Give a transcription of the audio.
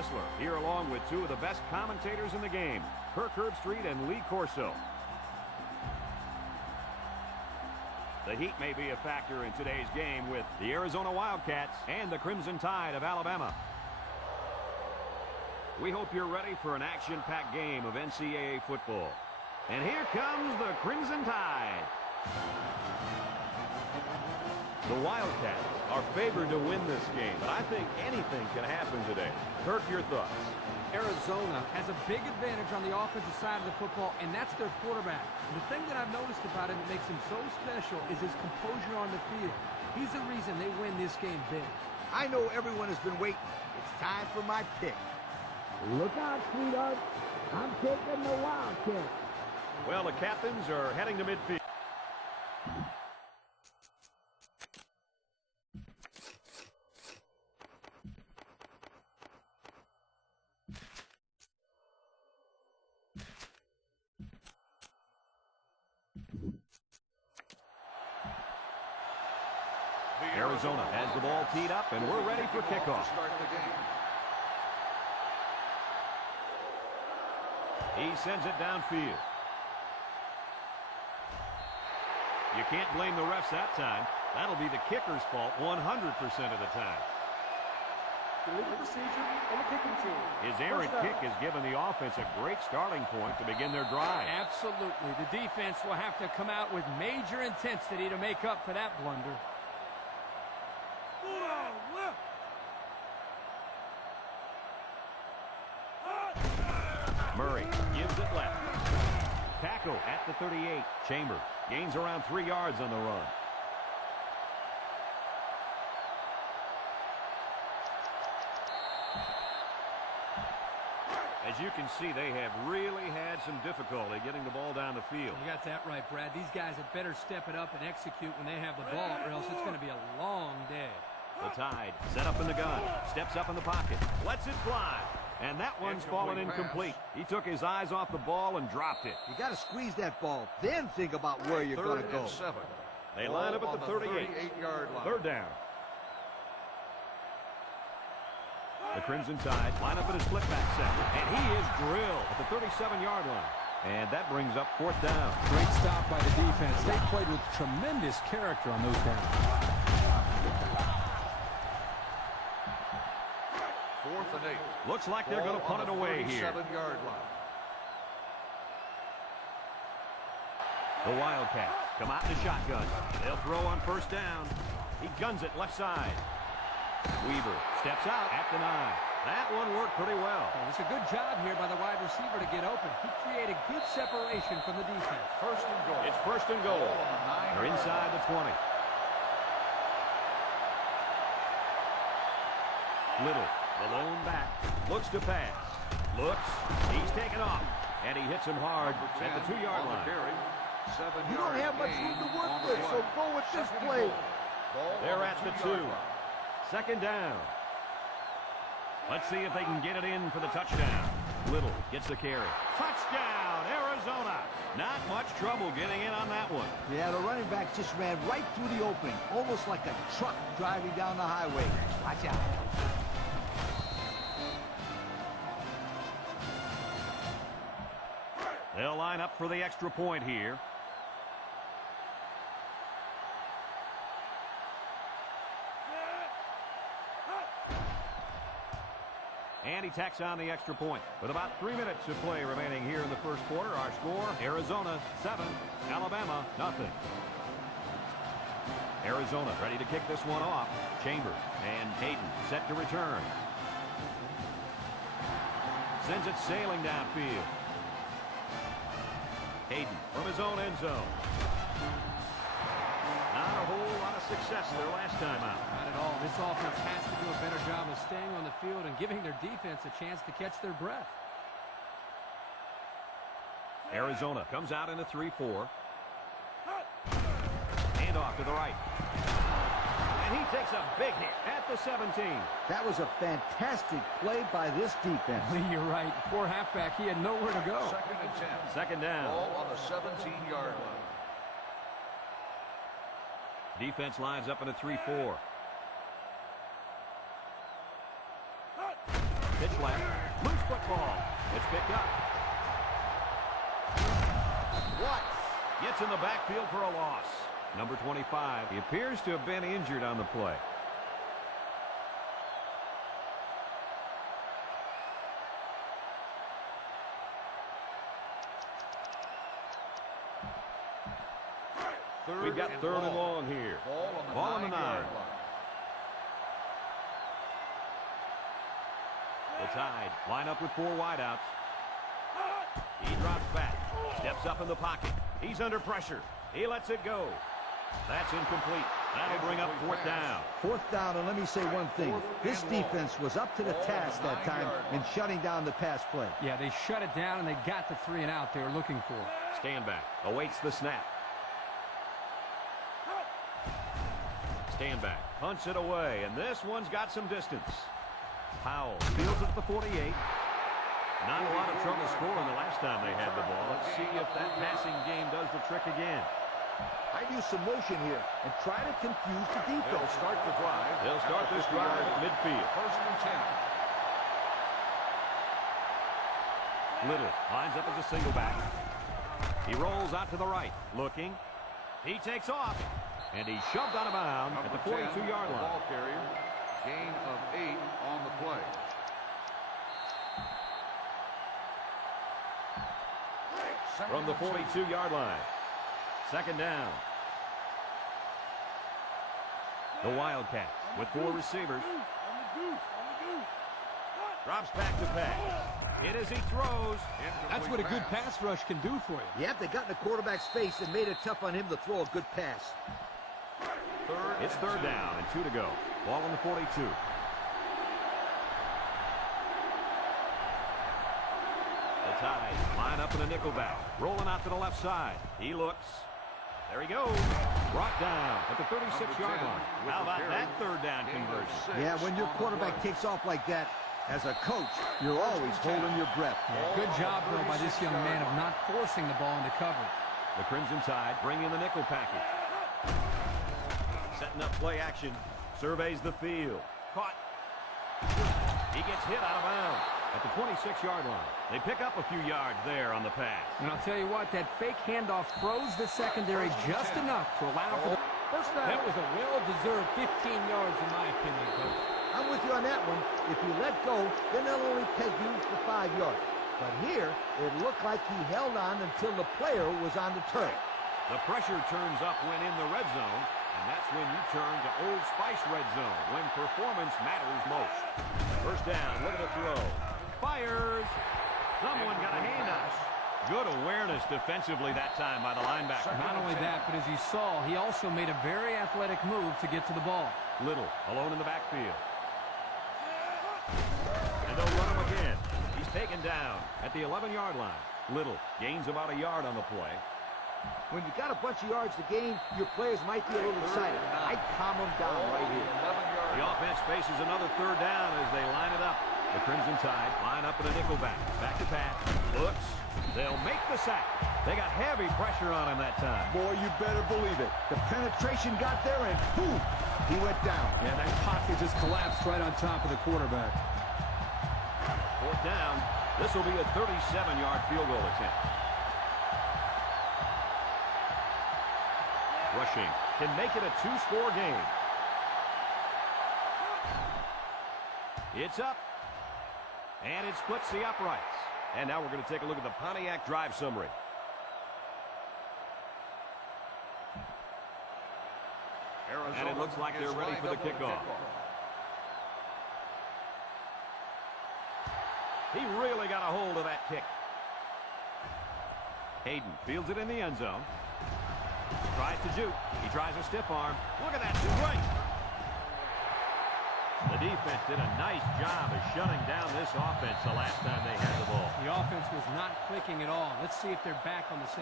Kessler, here along with two of the best commentators in the game, Kirk Herbstreit and Lee Corso. The heat may be a factor in today's game with the Arizona Wildcats and the Crimson Tide of Alabama. We hope you're ready for an action-packed game of NCAA football. And here comes the Crimson Tide. The Wildcats are favored to win this game, but I think anything can happen today. Kirk, your thoughts? Arizona has a big advantage on the offensive side of the football, and that's their quarterback. And the thing that I've noticed about him that makes him so special is his composure on the field. He's the reason they win this game big. I know everyone has been waiting. It's time for my pick. Look out, sweetheart. I'm taking the Wildcats. Well, the captains are heading to midfield. Arizona has the ball teed up, and we're ready for kickoff. He sends it downfield. You can't blame the refs that time. That'll be the kicker's fault 100% of the time. His errant kick has given the offense a great starting point to begin their drive. Absolutely. The defense will have to come out with major intensity to make up for that blunder. Murray gives it left. Tackle at the 38. Chambers gains around 3 yards on the run. As you can see, they have really had some difficulty getting the ball down the field. You got that right, Brad. These guys had better step it up and execute when they have the ball, or else it's going to be a long day. The Tide set up in the gun, steps up in the pocket, lets it fly, and that one's fallen incomplete. He took his eyes off the ball and dropped it. You got to squeeze that ball, then think about where you're going to go. They line up at the 38-yard line. Third down. The Crimson Tide line up in a split-back set, and he is drilled at the 37-yard line. And that brings up fourth down. Great stop by the defense. They played with tremendous character on those downs. 4th and 8. Looks like they're going to punt it away here. 37-yard line. The Wildcats come out in the shotgun. They'll throw on first down. He guns it left side. Weaver steps out at the 9. That one worked pretty well. It's a good job here by the wide receiver to get open. He created good separation from the defense. First and goal. It's first and goal. They're inside the 20. Little, the lone back, looks to pass. Looks, he's taken off, and he hits him hard at the 2-yard line. You don't have much room to work with, so go with this play. They're at the 2. Second down. Let's see if they can get it in for the touchdown. Little gets the carry. Touchdown, Arizona. Not much trouble getting in on that one. Yeah, the running back just ran right through the opening, almost like a truck driving down the highway. Watch out. They'll line up for the extra point here. And he tacks on the extra point. With about 3 minutes of play remaining here in the first quarter, our score, Arizona 7, Alabama nothing. Arizona ready to kick this one off. Chambers and Hayden set to return. Sends it sailing downfield. Hayden from his own end zone. Not a whole lot of success there last time out. Not at all. This offense has to do a better job of staying on the field and giving their defense a chance to catch their breath. Arizona comes out in a 3-4. Hand off to the right. And he takes a big hit at the 17. That was a fantastic play by this defense. Lee, you're right. Poor halfback. He had nowhere to go. 2nd and 10. Second down. Ball on the 17-yard line. Defense lines up in a 3-4. Pitch left. Loose football. It's picked up. What? Gets in the backfield for a loss. Number 25. He appears to have been injured on the play. We've got third and long here. Ball on the 9. The Tide line up with 4 wideouts. He drops back. Steps up in the pocket. He's under pressure. He lets it go. That's incomplete. That'll bring up 4th down. 4th down, and let me say one thing. This defense was up to the task that time in shutting down the pass play. Yeah, they shut it down, and they got the 3 and out they were looking for. Stand back. Awaits the snap. Stand back. Punts it away, and this one's got some distance. Powell fields it at the 48. Not a lot of trouble scoring the last time they had the ball. Let's see if that passing game does the trick again. I'd use some motion here and try to confuse the defense. They'll start the drive. They'll start this drive at midfield. 1st and 10. Little lines up as a single back. He rolls out to the right. Looking. He takes off. And he's shoved out of bounds at the 42-yard line. Ball carrier. Gain of 8 on the play. From the 42-yard line. 2nd down. The Wildcats with 4 receivers. Drops back to pass. It is he throws. That's what a good pass rush can do for you. Yep, they got in the quarterback's face and made it tough on him to throw a good pass. It's 3rd down and 2 to go. Ball on the 42. The Tide line up in a nickelback. Rolling out to the left side. He looks. There he goes. Brought down at the 36-yard line. How about that 3rd down conversion? Yeah, when your quarterback takes off like that, as a coach, you're always holding your breath. Yeah, good job, though, by this young man of not forcing the ball into cover. The Crimson Tide bring in the nickel package. Setting up play action. Surveys the field. Caught. He gets hit out of bounds at the 26-yard line. They pick up a few yards there on the pass. And I'll tell you what, that fake handoff froze the secondary just enough to allow for the first down. That was a well-deserved 15 yards in my opinion, Coach. I'm with you on that one. If you let go, then they'll only take you for 5 yards. But here, it looked like he held on until the player was on the turf. The pressure turns up when in the red zone, and that's when you turn to Old Spice red zone, when performance matters most. 1st down, look at the throw. Fires. Someone got a hand on it. Good awareness defensively that time by the linebacker. Not only that, but as you saw, he also made a very athletic move to get to the ball. Little alone in the backfield. And they'll run him again. He's taken down at the 11-yard line. Little gains about a yard on the play. When you got a bunch of yards to gain, your players might be a little excited. I'd calm them down right here. The offense faces another 3rd down as they line it up. The Crimson Tide line up in a nickelback. Back to pass. Looks. They'll make the sack. They got heavy pressure on him that time. Boy, you better believe it. The penetration got there, and boom, he went down. Yeah, that pocket just collapsed right on top of the quarterback. 4th down. This will be a 37-yard field goal attempt. Rushing can make it a 2-score game. It's up. And it splits the uprights. And now we're going to take a look at the Pontiac drive summary. And it looks like they're ready for the kickoff. He really got a hold of that kick. Hayden fields it in the end zone. Tries to juke. He tries a stiff arm. Look at that strike. The defense did a nice job of shutting down this offense the last time they had the ball. The offense was not clicking at all. Let's see if they're back on the same.